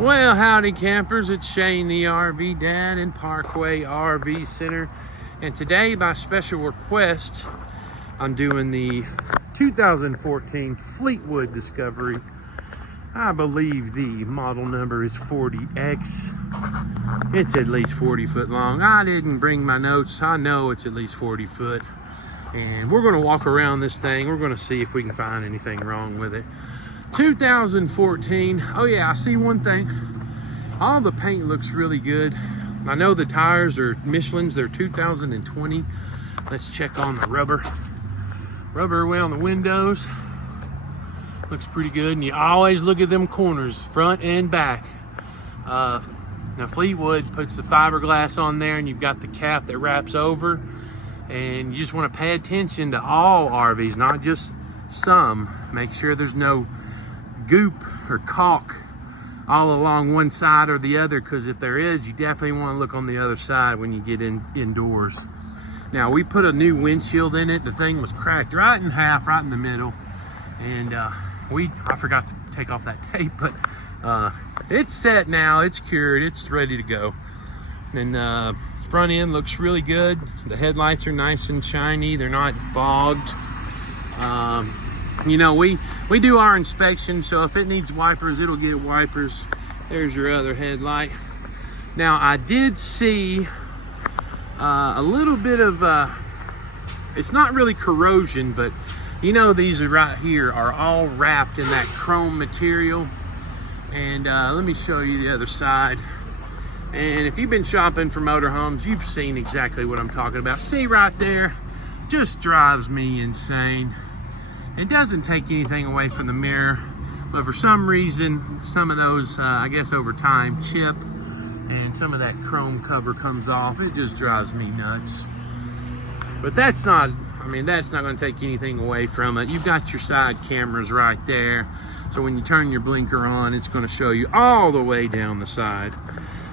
Well, howdy campers, it's Shane the RV Dad in Parkway RV Center, and today by special request I'm doing the 2014 Fleetwood Discovery. I believe the model number is 40X. It's at least 40 foot long. I didn't bring my notes. I know it's at least 40 foot, and we're going to walk around this thing. We're going to see if we can find anything wrong with it. 2014. Oh yeah, I see one thing. All the paint looks really good. I know the tires are Michelin's. They're 2020. Let's check on the rubber. Rubber around the windows looks pretty good, and you always look at them corners, front and back. Now Fleetwood puts the fiberglass on there, and you've got the cap that wraps over, and you just want to pay attention to all RVs, not just some. Make sure there's no goop or caulk all along one side or the other, because if there is, you definitely want to look on the other side when you get indoors. Now we put a new windshield in it. The thing was cracked right in half, right in the middle, and I forgot to take off that tape, but it's set now, it's cured, it's ready to go. And front end looks really good. The headlights are nice and shiny, they're not fogged. You know, we do our inspection, so if it needs wipers, it'll get wipers. There's your other headlight. Now I did see a little bit of it's not really corrosion, but you know, these are right here are all wrapped in that chrome material. And let me show you the other side. And if you've been shopping for motorhomes, you've seen exactly what I'm talking about. See right there, just drives me insane. It doesn't take anything away from the mirror, but for some reason, some of those, I guess over time, chip, and some of that chrome cover comes off. It just drives me nuts. But that's not, I mean, that's not going to take anything away from it. You've got your side cameras right there, so when you turn your blinker on, it's going to show you all the way down the side.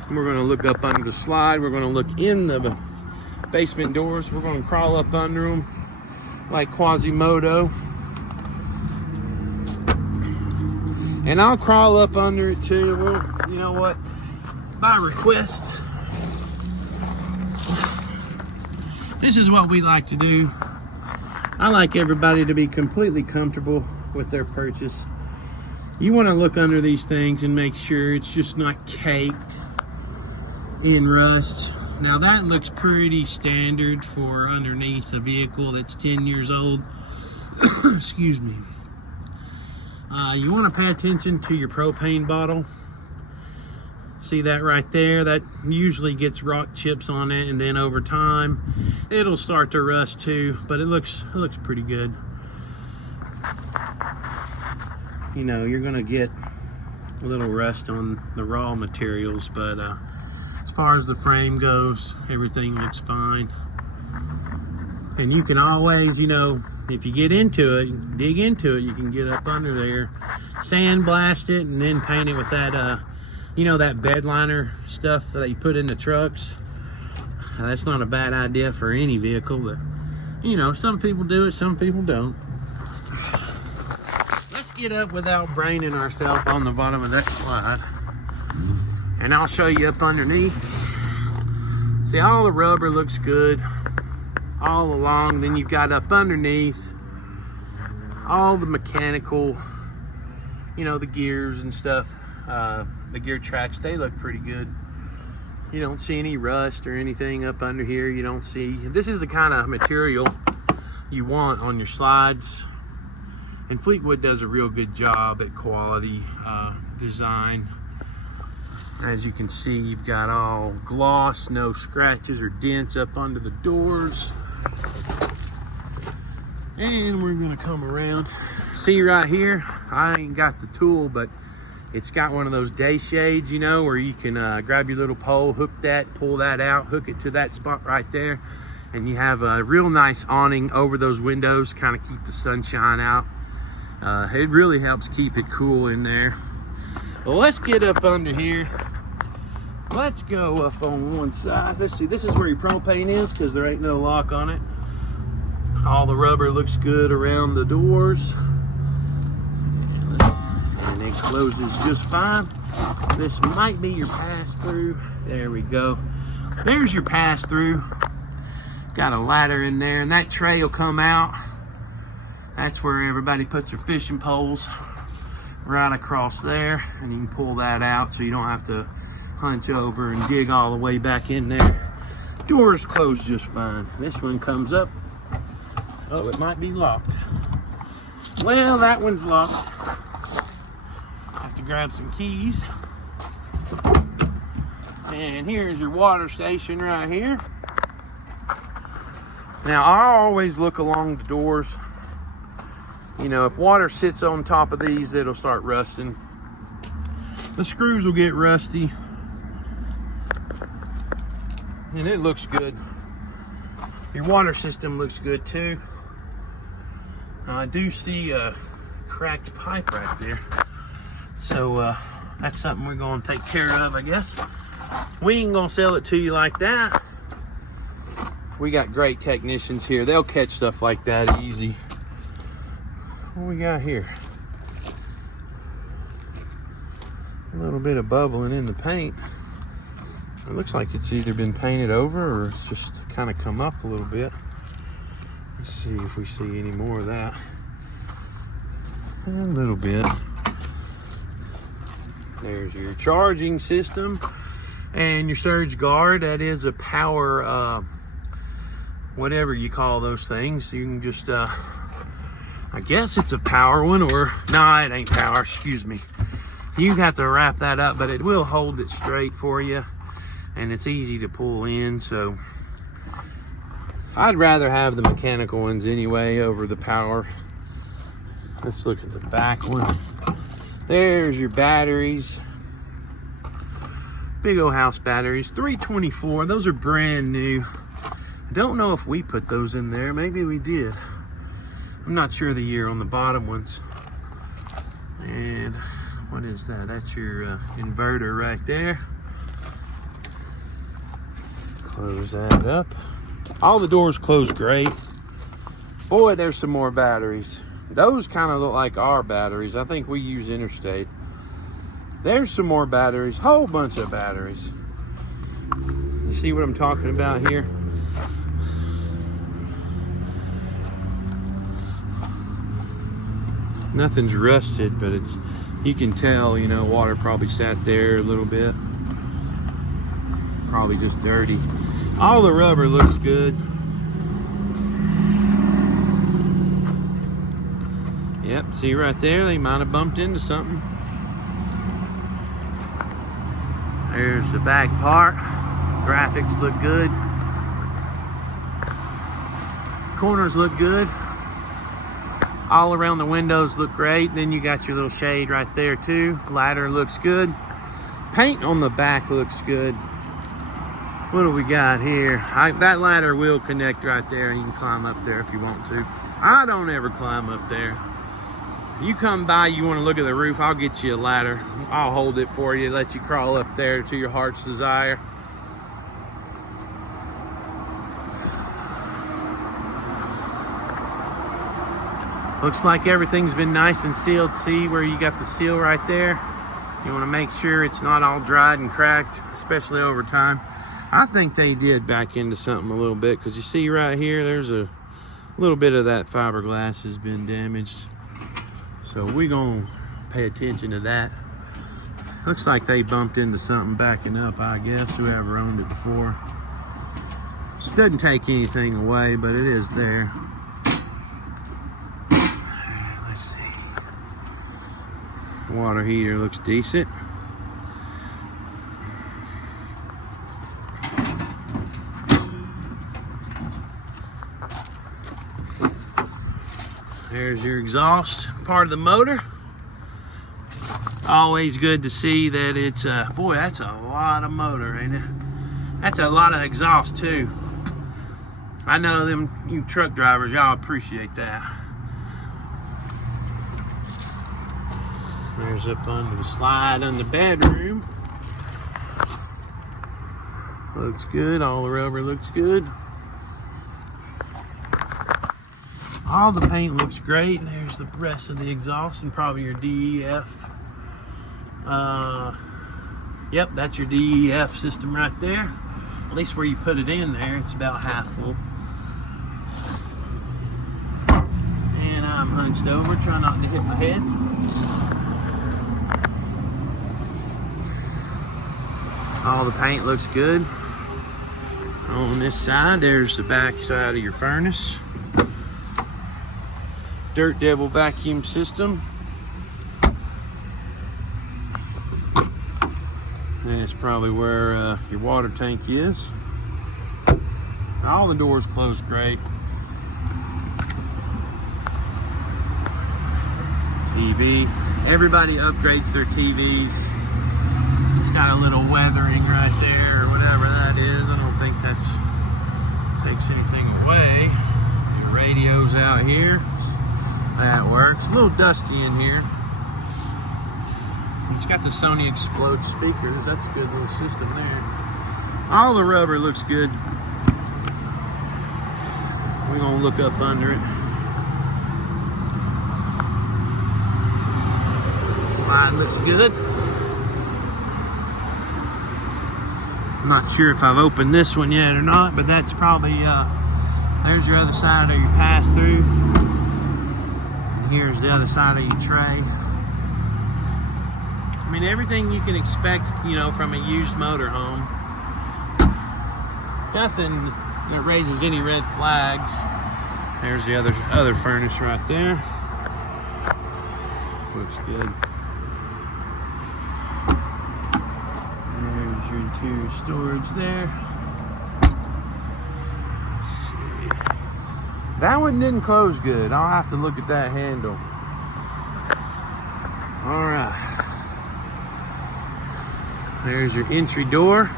And we're going to look up under the slide. We're going to look in the basement doors. We're going to crawl up under them like Quasimodo. And I'll crawl up under it too. Well, you know what? By request, this is what we like to do. I like everybody to be completely comfortable with their purchase. You want to look under these things and make sure it's just not caked in rust. Now that looks pretty standard for underneath a vehicle that's 10 years old. Excuse me. You want to pay attention to your propane bottle. See that right there? That usually gets rock chips on it, and then over time it'll start to rust too, but it looks pretty good. You know, you're gonna get a little rust on the raw materials, but as far as the frame goes, everything looks fine. And you can always, you know, if you get into it, dig into it, you can get up under there, sandblast it, and then paint it with that you know, that bed liner stuff that you put in the trucks. That's not a bad idea for any vehicle, but you know, some people do it, some people don't. Let's get up without braining ourselves on the bottom of that slide, and I'll show you up underneath. See, all the rubber looks good all along. Then you've got up underneath all the mechanical, you know, the gears and stuff. The gear tracks, they look pretty good. You don't see any rust or anything up under here. You don't see, this is the kind of material you want on your slides, and Fleetwood does a real good job at quality design. As you can see, you've got all gloss, no scratches or dents up under the doors. And we're gonna come around. See right here, I ain't got the tool, but it's got one of those day shades, you know, where you can grab your little pole, hook that, pull that out, hook it to that spot right there, and you have a real nice awning over those windows, kind of keep the sunshine out. It really helps keep it cool in there. Well, let's get up under here. Let's go up on one side. Let's see, this is where your propane is, because there ain't no lock on it. All the rubber looks good around the doors. And it closes just fine. This might be your pass-through. There we go. There's your pass-through. Got a ladder in there, and that tray will come out. That's where everybody puts their fishing poles, right across there, and you can pull that out so you don't have to hunch over and dig all the way back in there. Door's closed just fine. This one comes up. Oh, it might be locked. Well, that one's locked. Have to grab some keys. And here's your water station right here. Now, I always look along the doors. You know, if water sits on top of these, it'll start rusting. The screws will get rusty. And it looks good. Your water system looks good too. I do see a cracked pipe right there. So that's something we're going to take care of, I guess. We ain't going to sell it to you like that. We got great technicians here. They'll catch stuff like that easy. What we got here? A little bit of bubbling in the paint. It looks like it's either been painted over or it's just kind of come up a little bit. Let's see if we see any more of that. A little bit. There's your charging system and your surge guard. That is a power, whatever you call those things. You can just, I guess it's a power one, or no, it ain't power, excuse me. You have to wrap that up, but it will hold it straight for you, and it's easy to pull in. So I'd rather have the mechanical ones anyway over the power. Let's look at the back one. There's your batteries. Big old house batteries, 324. Those are brand new. I don't know if we put those in there. Maybe we did. I'm not sure the year on the bottom ones. And what is that? That's your inverter right there. Close that up. All the doors close great. Boy, there's some more batteries. Those kind of look like our batteries. I think we use Interstate. There's some more batteries. Whole bunch of batteries. You see what I'm talking about here? Nothing's rusted, but it's, you can tell, you know, water probably sat there a little bit. Probably just dirty. All the rubber looks good. Yep, see right there, they might have bumped into something. There's the back part. Graphics look good. Corners look good. All around the windows look great. Then you got your little shade right there too. Ladder looks good. Paint on the back looks good. What do we got here? That ladder will connect right there. You can climb up there if you want to. I don't ever climb up there. You come by, you want to look at the roof, I'll get you a ladder. I'll hold it for you, let you crawl up there to your heart's desire. Looks like everything's been nice and sealed. See where you got the seal right there? You want to make sure it's not all dried and cracked, especially over time. I think they did back into something a little bit, because you see right here, there's a little bit of that fiberglass has been damaged. So we're gonna pay attention to that. Looks like they bumped into something backing up, I guess, whoever owned it before. It doesn't take anything away, but it is there. Let's see. Water heater looks decent. There's your exhaust part of the motor. Always good to see that it's, boy, that's a lot of motor, ain't it? That's a lot of exhaust too. I know them, you truck drivers, y'all appreciate that. There's up under the slide on the bedroom. Looks good, all the rubber looks good. All the paint looks great. There's the rest of the exhaust and probably your DEF. Yep, that's your DEF system right there. At least where you put it in there, it's about half full. And I'm hunched over, trying not to hit my head. All the paint looks good. On this side, there's the back side of your furnace. Dirt Devil vacuum system. That's probably where your water tank is. All the doors close great. TV. Everybody upgrades their TVs. It's got a little weathering right there, or whatever that is. I don't think that takes anything away. Your radio's out here. That works. A little dusty in here. It's got the Sony Explode speakers. That's a good little system there. All the rubber looks good. We're gonna look up under it. Slide looks good. I'm not sure if I've opened this one yet or not, but that's probably, there's your other side of your pass-through. And here's the other side of your tray. I mean, everything you can expect, you know, from a used motorhome. Nothing that raises any red flags. There's the other furnace right there. Looks good. There's your interior storage there. Let's see. That one didn't close good. I'll have to look at that handle. All right. There's your entry door.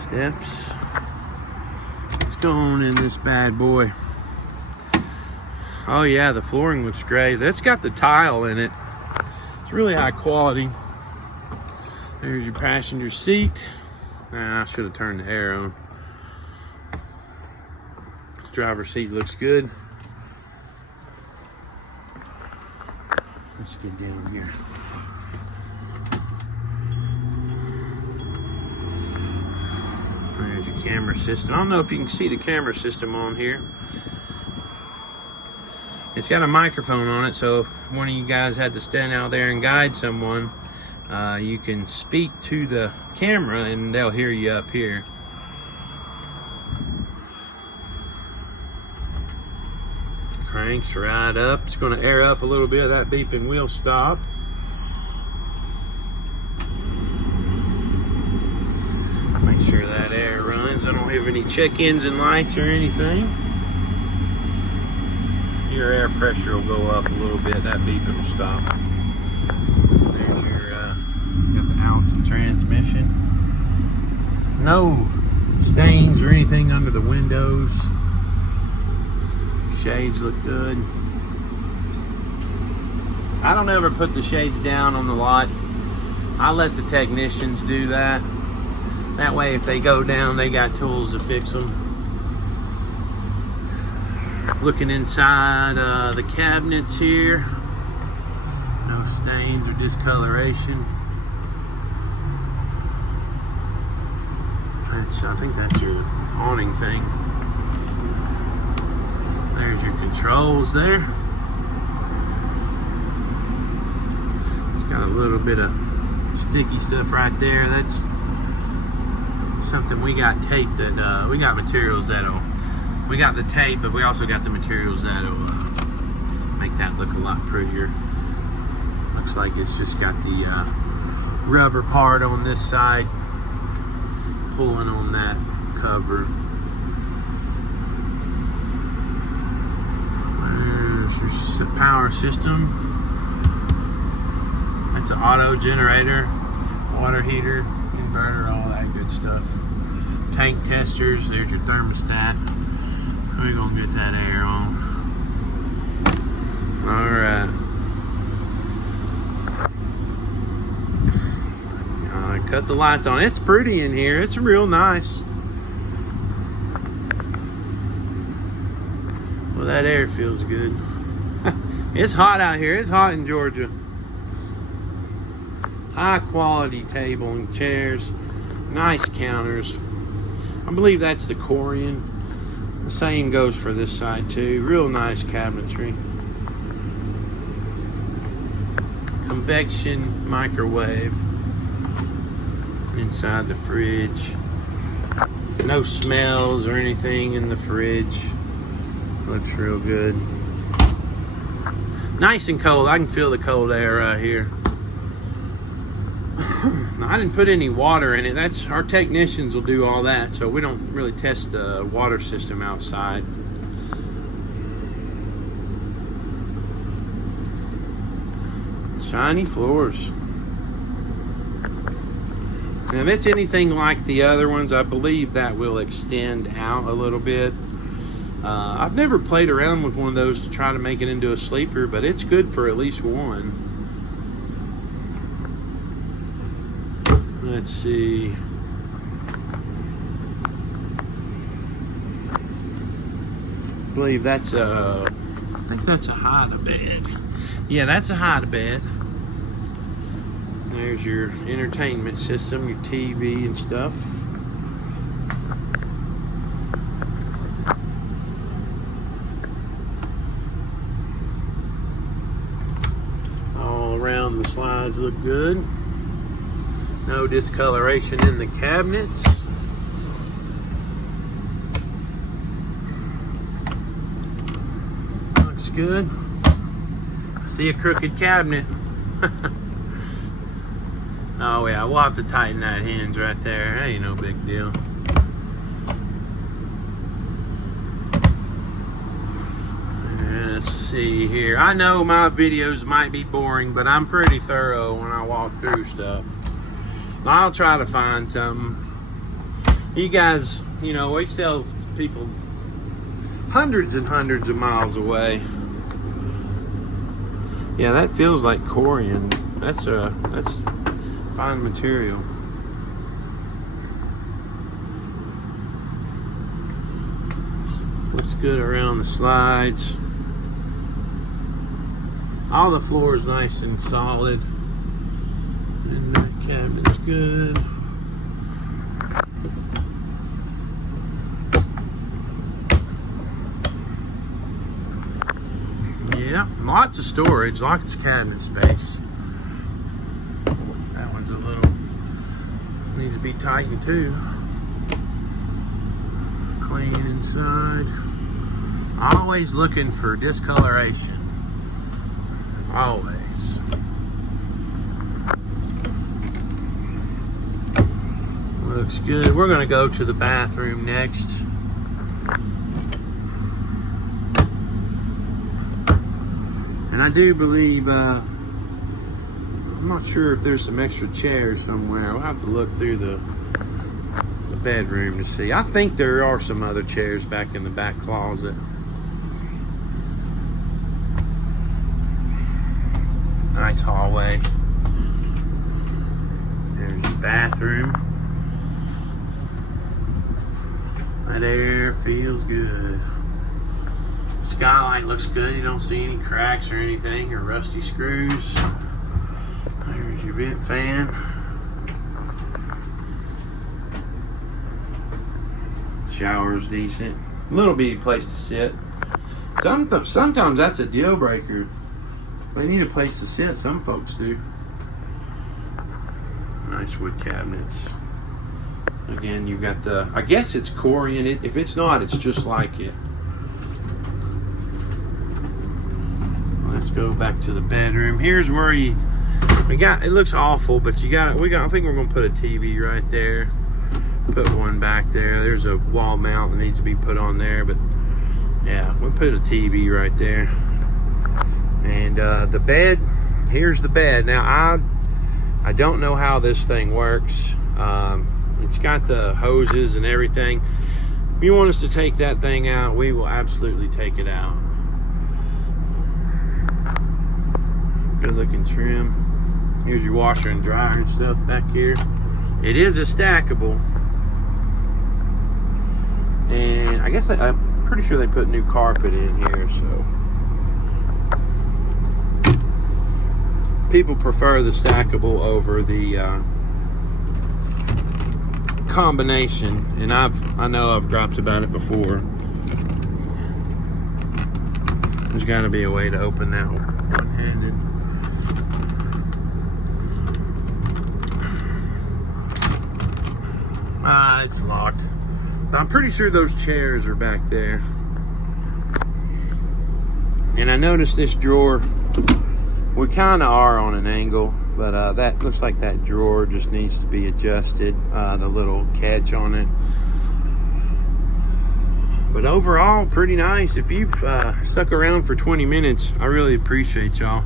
Steps. Let's go on in this bad boy. Oh yeah, the flooring looks great. That's got the tile in it. It's really high quality. There's your passenger seat. I should have turned the air on. Driver's seat looks good. Let's get down here. There's your camera system. I don't know if you can see the camera system on here. It's got a microphone on it, so if one of you guys had to stand out there and guide someone, you can speak to the camera and they'll hear you up here. Cranks right up. It's going to air up a little bit. That beeping will stop. Make sure that air runs. I don't have any check engine lights or anything. Your air pressure will go up a little bit. That beeping will stop. There's your got the Alison transmission. No stains or anything under the windows. Shades look good. I don't ever put the shades down on the lot. I let the technicians do that. That way if they go down, they got tools to fix them. Looking inside the cabinets here. No stains or discoloration. I think that's your awning thing. There's your controls there. It's got a little bit of sticky stuff right there. That's something we got taped that we got materials that'll, we got the tape, but we also got the materials that'll make that look a lot prettier. Looks like it's just got the rubber part on this side pulling on that cover. There's your power system. That's an auto generator, water heater, inverter, all that good stuff. Tank testers. There's your thermostat. We're gonna get that air on. All right. Cut the lights on. It's pretty in here. It's real nice. Well, that air feels good. It's hot out here. It's hot in Georgia. High quality table and chairs. Nice counters. I believe that's the Corian. The same goes for this side too. Real nice cabinetry. Convection microwave inside the fridge. No smells or anything in the fridge. Looks real good. Nice and cold. I can feel the cold air right here. I didn't put any water in it. That's our technicians will do all that, so we don't really test the water system outside. Shiny floors. And if it's anything like the other ones, I believe that will extend out a little bit. I've never played around with one of those to try to make it into a sleeper, but it's good for at least one. Let's see. I believe that's I think that's a hide-a-bed. Yeah, that's a hide-a-bed. There's your entertainment system, your TV and stuff. All around the slides look good. No discoloration in the cabinets. Looks good. I see a crooked cabinet. Oh yeah, we'll have to tighten that hinge right there. That ain't no big deal. Let's see here. I know my videos might be boring, but I'm pretty thorough when I walk through stuff. I'll try to find something. You guys, you know, we sell to people hundreds and hundreds of miles away. Yeah, that feels like Corian. That's fine material. Looks good around the slides. All the floor is nice and solid. And that cabinet's good. Yeah, lots of storage, lots of cabinet space. That one's a little, needs to be tightened too. Clean inside. Always looking for discoloration. Always. Looks good. We're going to go to the bathroom next. And I do believe, I'm not sure if there's some extra chairs somewhere. We'll have to look through the bedroom to see. I think there are some other chairs back in the back closet. Nice hallway. There's the bathroom. That air feels good. Skylight looks good. You don't see any cracks or anything or rusty screws. There's your vent fan. Shower's decent. A little bitty place to sit. Sometimes that's a deal breaker. They need a place to sit. Some folks do. Nice wood cabinets. Again, you've got the, I guess it's Corian. If it's not, it's just like it. Let's go back to the bedroom. Here's where we got, it looks awful, but I think we're gonna put a TV right there. Put one back there. There's a wall mount that needs to be put on there, but yeah, we'll put a TV right there. And the bed, here's the bed. Now I don't know how this thing works. It's got the hoses and everything. If you want us to take that thing out, we will absolutely take it out. Good looking trim. Here's your washer and dryer and stuff back here. It is a stackable. And I guess I'm pretty sure they put new carpet in here, so. people prefer the stackable over the combination, and I know I've griped about it before. There's got to be a way to open that one-handed. It's locked. But I'm pretty sure those chairs are back there. And I noticed this drawer, we kind of are on an angle, but that looks like that drawer just needs to be adjusted, the little catch on it. But overall, pretty nice. If you've stuck around for 20 minutes, I really appreciate y'all.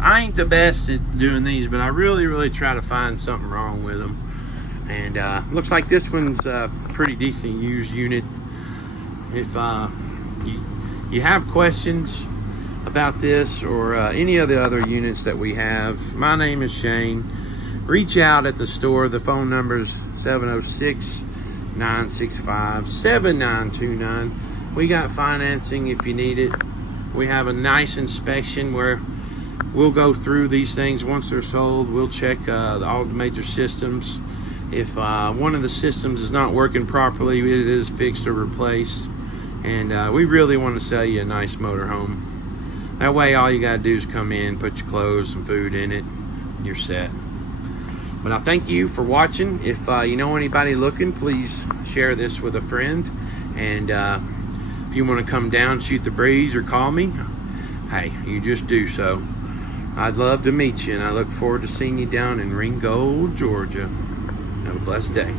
I ain't the best at doing these, but I really try to find something wrong with them. And looks like this one's a pretty decent used unit. If you have questions about this or any of the other units that we have, my name is Shane. Reach out at the store. The phone number is 706-965-7929. We got financing if you need it. We have a nice inspection where we'll go through these things once they're sold. We'll check all the major systems. If one of the systems is not working properly, it is fixed or replaced. And we really want to sell you a nice motorhome. That way all you got to do is come in, put your clothes, some food in it, and you're set. But I thank you for watching. If you know anybody looking, please share this with a friend. And if you want to come down, shoot the breeze, or call me, hey, you just do so. I'd love to meet you, and I look forward to seeing you down in Ringgold, Georgia. Have a blessed day.